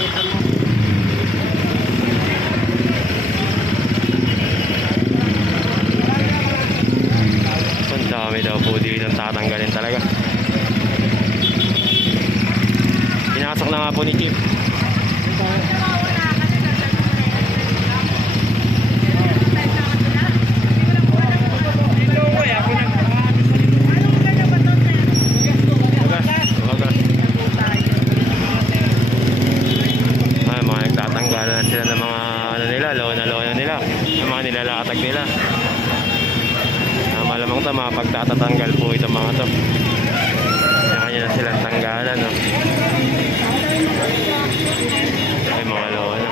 Ang dami daw po dito ang tatanggalin talaga. Pinasok na nga po ni Chief. Sila ng mga ano nila, lona nila, ng mga nilalatag nila. Malamang ito, mga pagtatatanggal po itong mga to. Kanya na silang tanggalan, no? Ay, mga lona.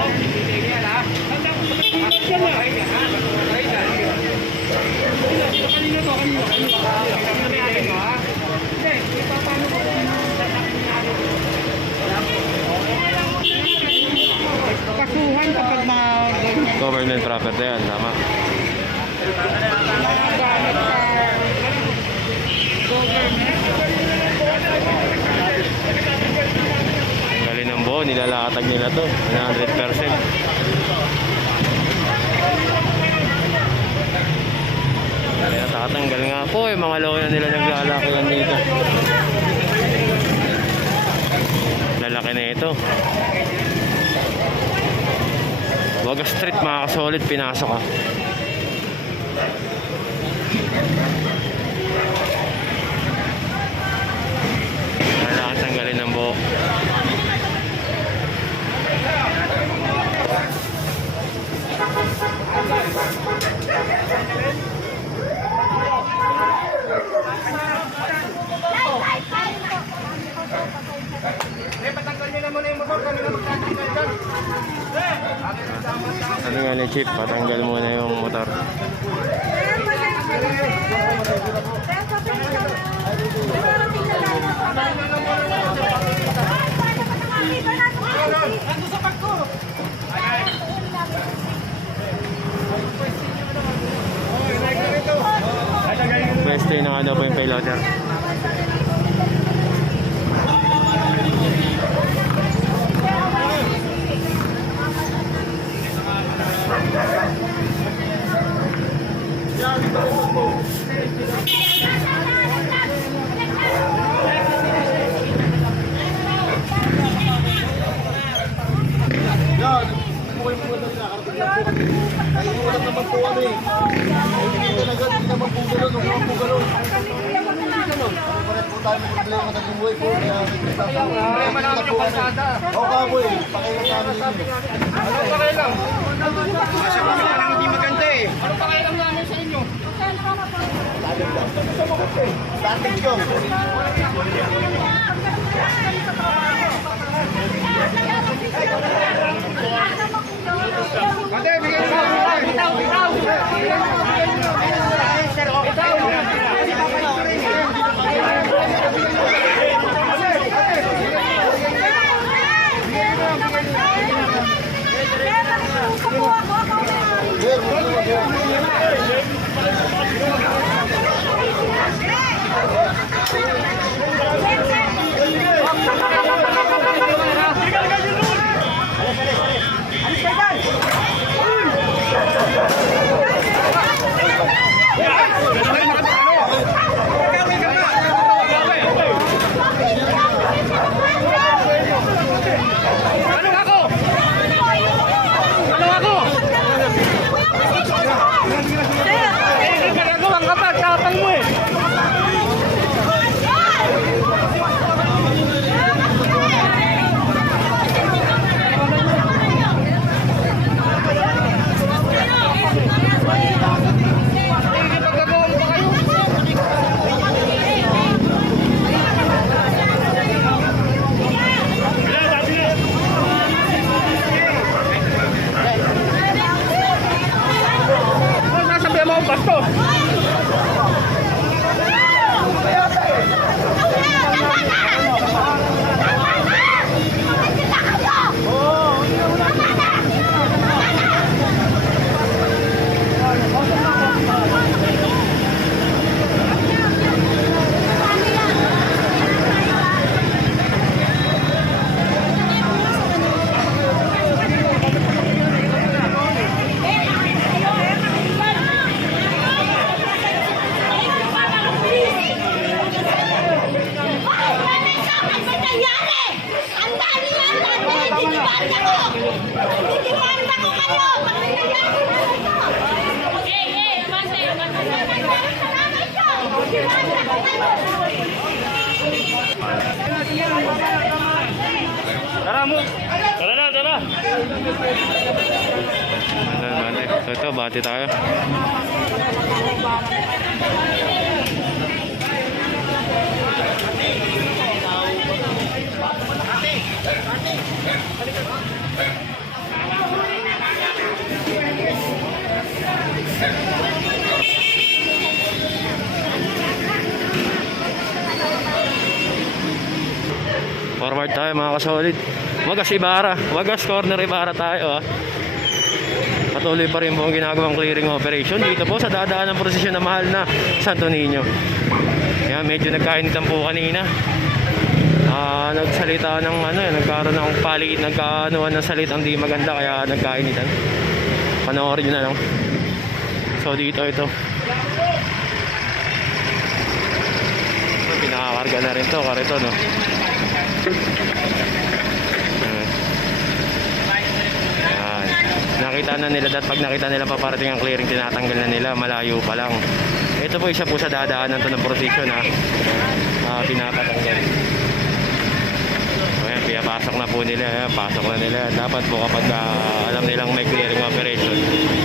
Kasuhan kapag government property yan, tama. Gali ng buo, nilalakatag nila to 100%. Natatanggal nga po mga lona nila, naglalaki yan dito. Lalaki na ito. Waga Street, mga kasolid, pinasok ah. Kailangan tanggalin ng buhok. Sabi nga ni Chief, patanggal muna yung motor. Pwesto na nga daw po yung payloader. Hindi maganda eh. Ano pakialam namin sa inyo? Dating yung. Ate, bigyan mo. Bitaw. Tara mo. Tara na, tara! So ito, bati tayo. Forward tayo mga kasolid. Wagas Ibarra. Wagas corner Ibarra tayo Patuloy pa rin po ang ginagawang clearing operation dito po sa dadaan ng prosesyon na mahal na Santo Niño. Yan, medyo nagkainitan po kanina. Nagsalita ng nagkaroon ng nagkaanuan ng salitang di maganda kaya nagkainitan. Panoorin nyo na lang. So dito ito. Pinakakarga na rin to, karito no. Nakita na nila at pag nakita nila paparating ang clearing, tinatanggal na nila, malayo pa lang. Ito po isa po sa dadaanan to ng prosesyon pinapatanggal. Ayan, pinapasok na po nila, ayan, pasok na nila. Dapat po kapag alam nilang may clearing operation,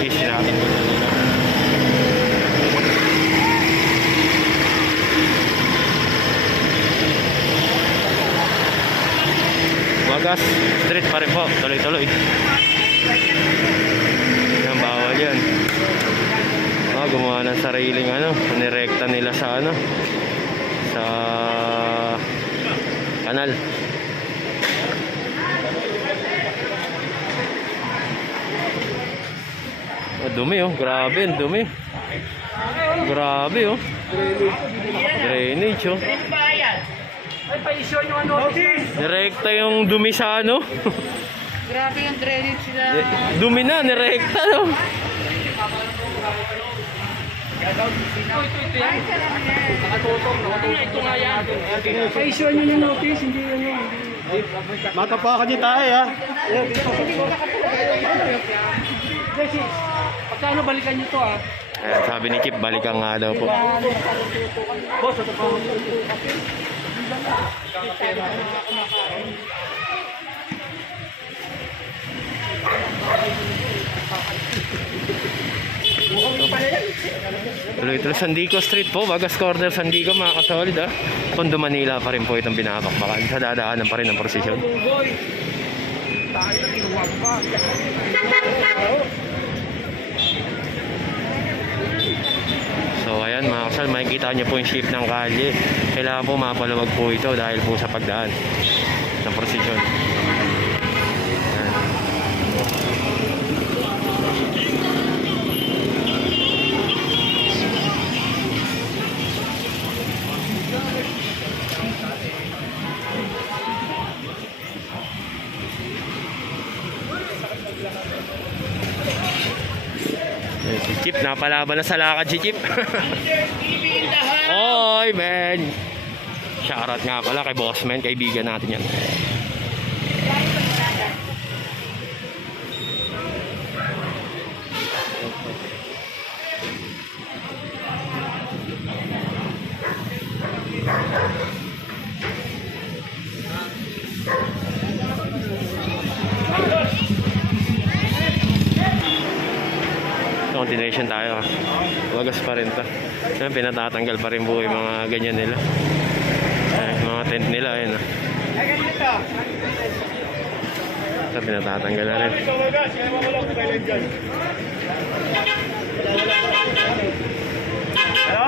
is tinatanggal na nila. Wagas, street pa rin po, tuloy-tuloy. Yan, bawal yan. Gumawa ng sariling nirekta nila sa sa kanal. Dumi grabe, dumi. Grabe drainage Ay, pa-issue yung notice. Nirekta yung dumi sa Grabe yung drainage sila. Dumi na, nirekta Ito yan. Nakatutok. Ito nga yan. Pa-issue nyo yung notice, hindi yun. Matapakan niyo tayo ha. Pagkano balikan nyo to ha? Ayan, sabi ni Kip, balikan nga daw po. Boss, ito pa. Tuloy-tuloy Sandico Street po, Wagas Corner Sandico mga kasolid Tondo Manila pa rin po itong binabakbakan. Sa dadaanan pa rin ng prosesyon. So ayan mga kasal, makikita nyo po yung shape ng kalye. Kailangan po mapaluwag po ito dahil po sa pagdaan ng prosesyon. Si Chip, napalaban na sa lakad si Chip. Oy, man. Shoutout nga pala kay Boss Man, kaibigan natin yan. Continuation tayo Wagas pa rin to. So, pinatatanggal pa rin po yung mga ganyan nila. Mga tent nila ayun So, pinatatanggal na rin. Hello?